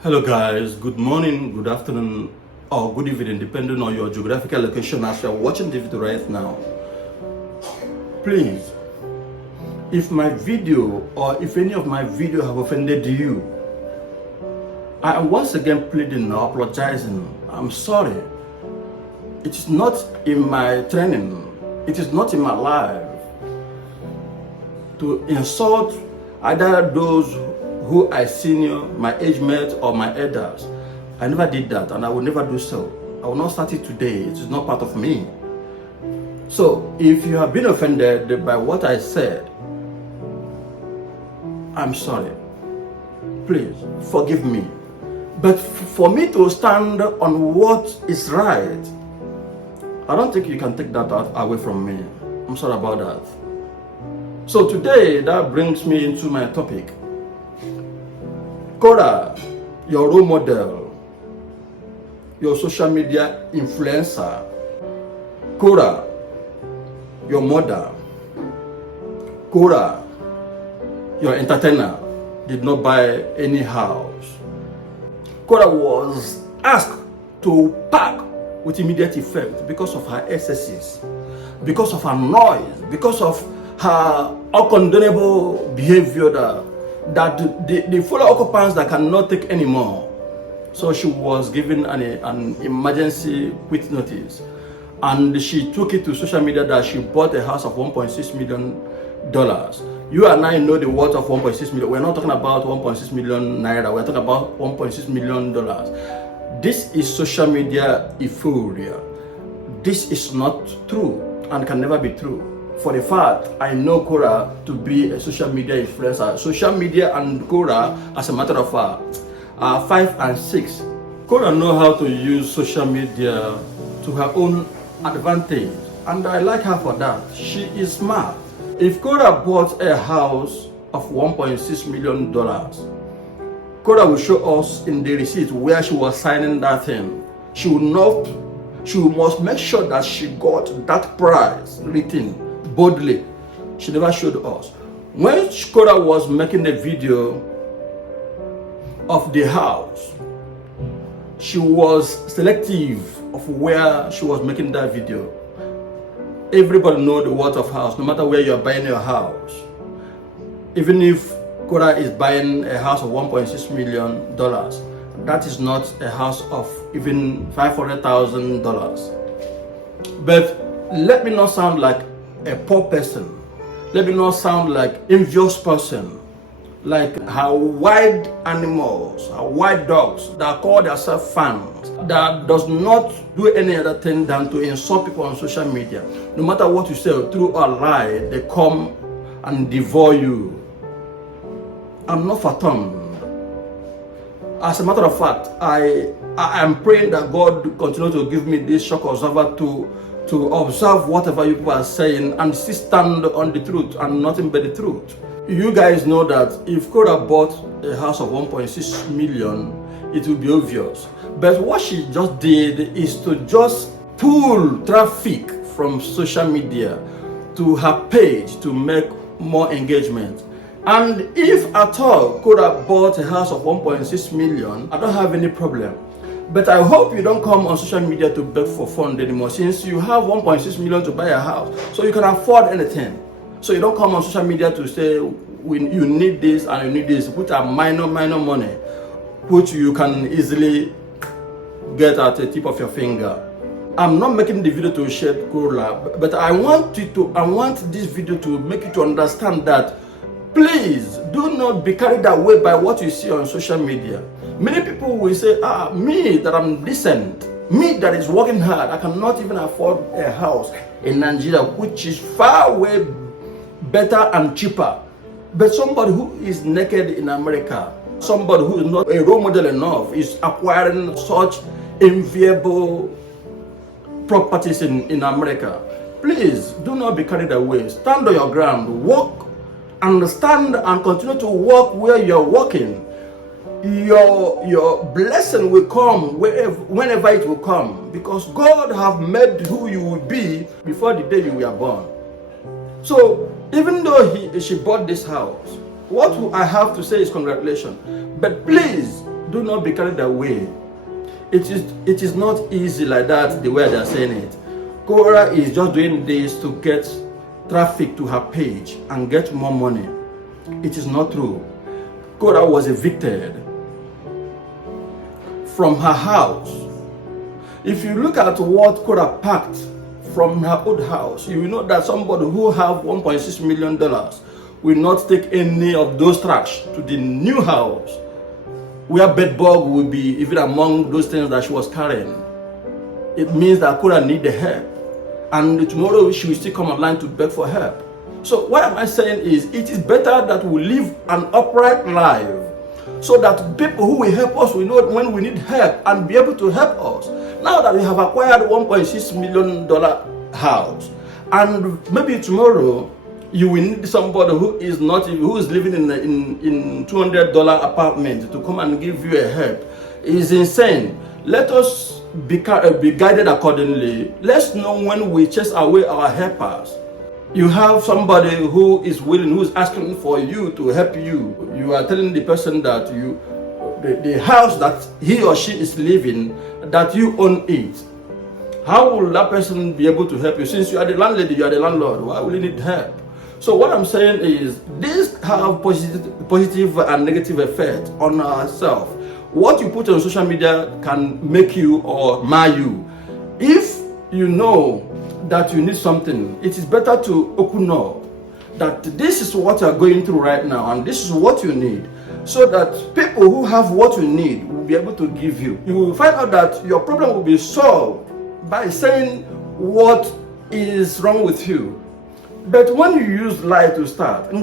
Hello guys, good morning, good afternoon, or good evening, depending on your geographical location as you're watching the video right now. Please, if my video or if any of my video have offended you, I am once again pleading or apologizing. I'm sorry. It is not in my training, it is not in my life to insult either those who I senior, my age mates, or my elders. I never did that, and I will never do so. I will not start it today. It is not part of me. So, if you have been offended by what I said, I'm sorry. Please forgive me. But for me to stand on what is right, I don't think you can take that away from me. I'm sorry about that. So today, that brings me into my topic. Korra, your role model, your social media influencer. Korra, your mother. Korra, your entertainer, did not buy any house. Korra was asked to pack with immediate effect because of her excesses, because of her noise, because of her uncondonable behavior that the fellow occupants that cannot take anymore. So she was given an emergency quit notice, and she took it to social media that she bought a house of $1.6 million. You and I know the worth of 1.6 million. We're not talking about 1.6 million naira. We're talking about $1.6 million. This is social media euphoria. This is not true and can never be true. For the fact, I know Korra to be a social media influencer. Social media and Korra, as a matter of fact, are 5 and 6. Korra know how to use social media to her own advantage, and I like her for that. She is smart. If Korra bought a house of $1.6 million, Korra will show us in the receipt where she was signing that thing. She must make sure that she got that price written boldly. She never showed us. When Korra was making the video of the house, she was selective of where she was making that video. Everybody know the worth of house, no matter where you're buying your house. Even if Korra is buying a house of $1.6 million, that is not a house of even $500,000. But let me not sound like a poor person. Let me not sound like envious person, like how wild animals, how wild dogs that call themselves fans, that does not do any other thing than to insult people on social media. No matter what you say, through a lie, they come and devour you. I'm not fatigued. As a matter of fact, I am praying that God continue to give me this shock observer to observe whatever you people are saying and still stand on the truth and nothing but the truth. You guys know that if Korra bought a house of 1.6 million, it will be obvious. But what she just did is to just pull traffic from social media to her page to make more engagement. And if at all Korra bought a house of 1.6 million, I don't have any problem. But I hope you don't come on social media to beg for funds anymore, since you have 1.6 million to buy a house, so you can afford anything. So you don't come on social media to say you need this and you need this, which are minor money, which you can easily get at the tip of your finger. I'm not making the video to shade Korra, but I want this video to make you to understand that please do not be carried away by what you see on social media. Many people will say, me that I'm decent, me that is working hard, I cannot even afford a house in Nigeria, which is far way better and cheaper. But somebody who is naked in America, somebody who is not a role model enough, is acquiring such enviable properties in America. Please do not be carried away. Stand on your ground, walk, understand, and continue to walk where you're walking. Your blessing will come whenever it will come, because God have made who you will be before the day you were born. So even though she bought this house, what I have to say is congratulations. But please, Do not be carried away. It is not easy like that, the way they are saying it. Korra is just doing this to get traffic to her page and get more money. It is not true. Korra was evicted from her house. If you look at what Korra packed from her old house, you will know that somebody who have $1.6 million will not take any of those trash to the new house, where bedbug will be even among those things that she was carrying. It means that Korra need the help, and tomorrow she will still come online to beg for help. So what am I saying is, it is better that we live an upright life, so that people who will help us will know when we need help and be able to help us. Now that we have acquired $1.6 million house, and maybe tomorrow you will need somebody who is living in $200 apartment to come and give you a help. It is insane. Let us be guided accordingly. Let's know when we chase away our helpers. You have somebody who is willing, who is asking for you to help you. You are telling the person that the house that he or she is living, that you own it. How will that person be able to help you? Since you are the landlady, you are the landlord, why will you need help? So what I'm saying is, this have positive and negative effect on ourselves. What you put on social media can make you or mar you. If you know that you need something, it is better to open up that this is what you are going through right now and this is what you need, so that people who have what you need will be able to give you. You will find out that your problem will be solved by saying what is wrong with you. But when you use lie to start, I'm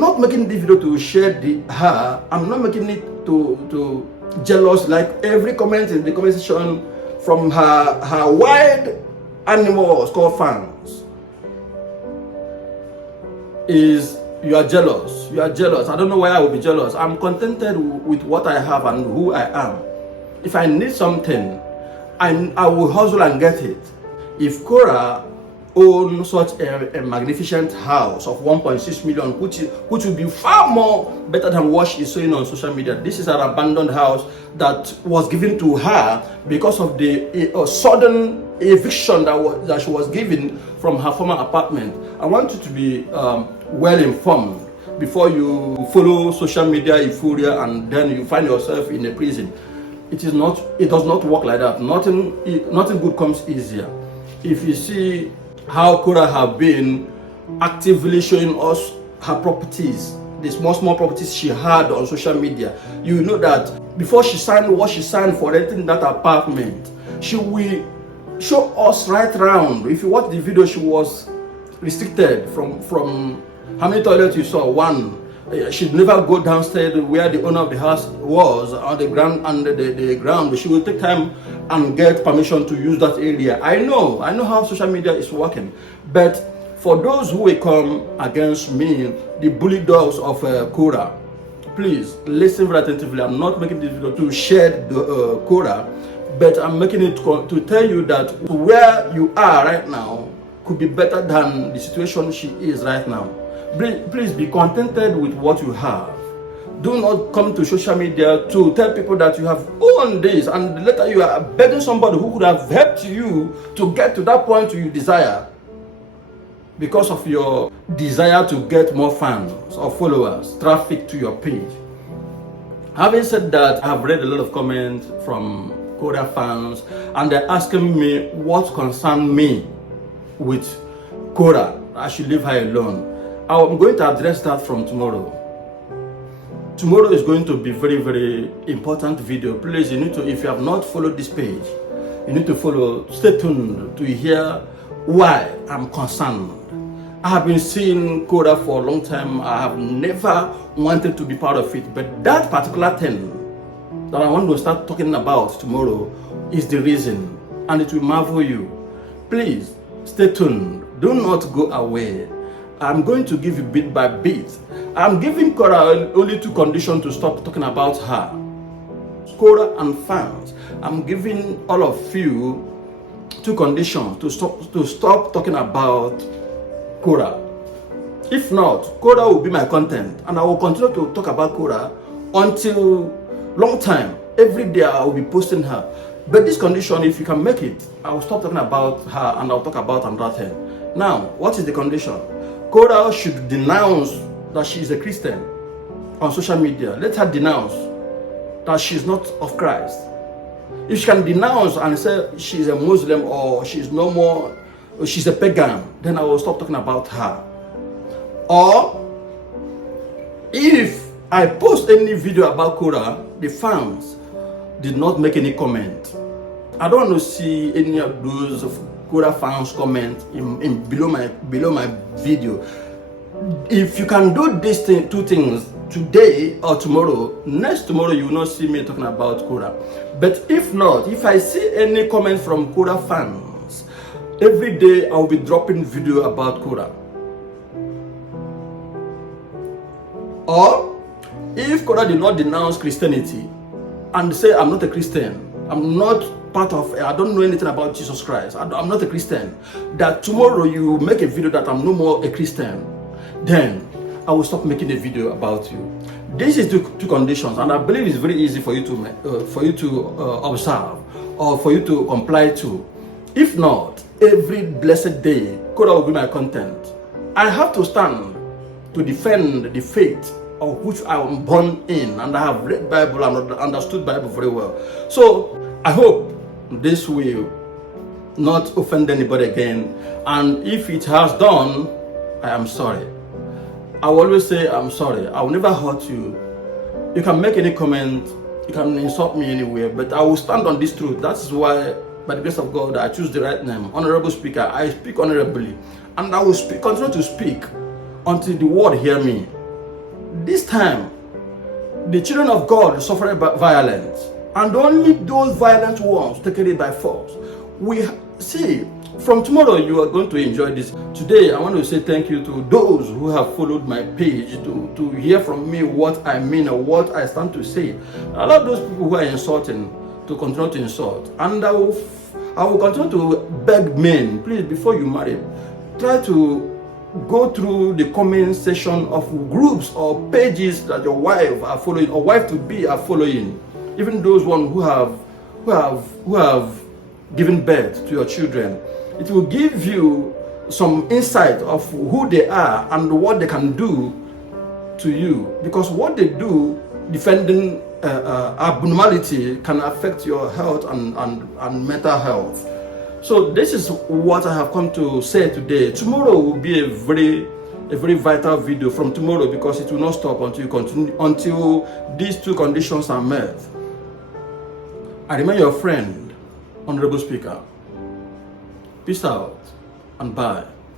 not making this video to share her. I'm not making it to jealous, like every comment in the comment section from her wild animals called fans is, you are jealous. You are jealous. I don't know why I will be jealous. I'm contented with what I have and who I am. If I need something, I will hustle and get it. If Korra own such a magnificent house of 1.6 million, which will be far more better than what she's showing on social media. This is an abandoned house that was given to her because of the sudden eviction that she was given from her former apartment. I want you to be well informed before you follow social media euphoria and then you find yourself in a prison. It does not work like that. Nothing good comes easier. If you see how Korra have been actively showing us her properties, the small properties she had on social media, you know that before she signed what she signed for renting that apartment, she will show us right round. If you watch the video, she was restricted from how many toilets you saw? One. She'd never go downstairs where the owner of the house was on the ground, under the ground, but she will take time and get permission to use that area. I know how social media is working, but for those who will come against me, the bully dogs of Korra, please listen very attentively. I'm not making this video to share the Korra, but I'm making it to tell you that where you are right now could be better than the situation she is right now. Please be contented with what you have. Do not come to social media to tell people that you have owned this and later you are begging somebody who could have helped you to get to that point you desire, because of your desire to get more fans or followers, traffic to your page. Having said that, I have read a lot of comments from Korra fans and they're asking me what concerns me with Korra. I should leave her alone. I'm going to address that from tomorrow. Tomorrow is going to be very, very important video. Please, you need to, if you have not followed this page, you need to follow. Stay tuned to hear why I'm concerned. I have been seeing Korra for a long time. I have never wanted to be part of it, but that particular thing that I want to start talking about tomorrow is the reason, and it will marvel you. Please stay tuned. Do not go away. I'm going to give you bit by bit. I'm giving Korra only two conditions to stop talking about her. Korra and fans, I'm giving all of you two conditions to stop talking about Korra. If not, Korra will be my content and I will continue to talk about Korra until long time. Every day I will be posting her. But this condition, if you can make it, I will stop talking about her and I'll talk about another thing. Now, what is the condition? Korra should denounce that she is a Christian on social media. Let her denounce that she is not of Christ. If she can denounce and say she is a Muslim or she is no more, or she's a pagan, then I will stop talking about her. Or if I post any video about Korra, the fans did not make any comment. I don't want to see any of those Korra fans comment in below my video. If you can do these two things today or tomorrow, next tomorrow you will not see me talking about Korra. But if not, if I see any comment from Korra fans, every day I will be dropping video about Korra. Or if Korra did not denounce Christianity and say I'm not a Christian, I'm not part of, I don't know anything about Jesus Christ, I'm not a Christian, that tomorrow you make a video that I'm no more a Christian, then I will stop making a video about you. This is two conditions, and I believe it's very easy for you to observe or for you to comply to. If not, every blessed day, Korra will be my content. I have to stand to defend the faith of which I am born in, and I have read Bible and understood Bible very well. So I hope this will not offend anybody again, and if it has done, I am sorry. I will always say I'm sorry. I will never hurt you. You can make any comment, you can insult me anywhere, but I will stand on this truth. That is why, by the grace of God, I choose the right name, Honorable Speaker. I speak honorably, and I will continue to speak until the world hear me. This time, the children of God suffered violence, and only those violent ones taken it by force. We see, from tomorrow you are going to enjoy this. Today I want to say thank you to those who have followed my page to hear from me what I mean or what I stand to say. I love those people who are insulting to continue to insult, and I will continue to beg men, please, before you marry, try to go through the comment section of groups or pages that your wife are following or wife to be are following, even those ones who have given birth to your children. It will give you some insight of who they are and what they can do to you, because what they do defending abnormality can affect your health and mental health. So this is what I have come to say today. Tomorrow will be a very vital video from tomorrow, because it will not stop until these two conditions are met. I remain your friend, Honorable Speaker. Peace out and bye.